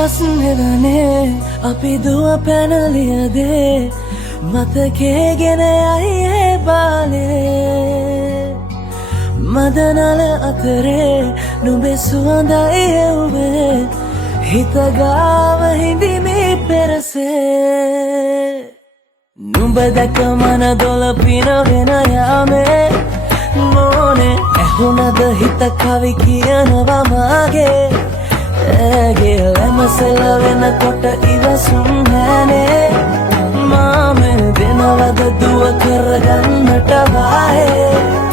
ගස්නෙවනේ අපි දුව පැනලියදේ මතකේ ගෙන යයි ඒ බාලේ මදනල අතරේ නුඹේ සුවඳයි එව්වේ හිත ගාව හිඳිමි පෙරසේ නුඹ දැක මන දොළ පිනගෙන යාමේ මොනේ ඇහුණද හිත කවි කියනවා මාගේ ඇගේ ලැමසෙල වෙනකොට ඉවසුම් නැනේ මාමේ දෙනවද දුව කරගන්නට වායේ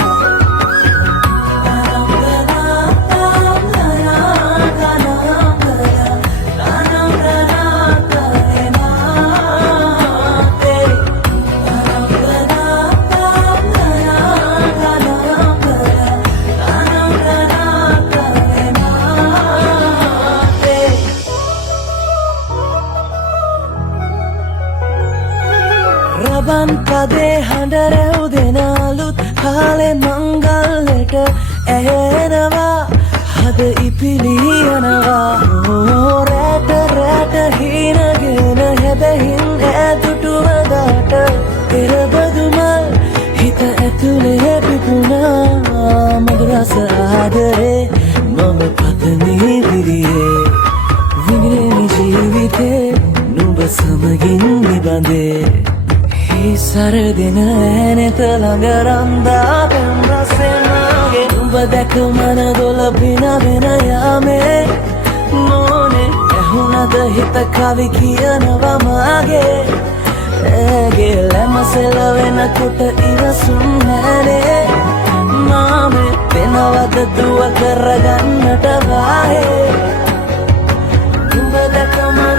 රබන් පදේ හඬ රැව් දෙනාලුත් කාලේ මංගල්ලට ඇහෙනවා හද ඉපිලියනවා රැට රැට හීනගෙන හැබැහින් ඈදුටුවදාට පෙරබදුමල් හිත ඇතුලේ පිපුණා මధుරස ආදරේ මම පතමි විරියේ විඳින ජීවිතේ නුඹ සමගින් නිබඳේ සරදින ඇනෙත ළඟ රන්දා පෙම් රසෙනාගේ නුඹ දැක මන දොළ පිනවෙන යාමේ මොනේ ඇහුණද හිත කවි කියනවා මාගේ ඇගේ ලැමසෙල වෙනකොට ඉවසුම් නැනේ මාමේ වෙනවද දුව කරගන්නට වායේ නුඹ දැක මන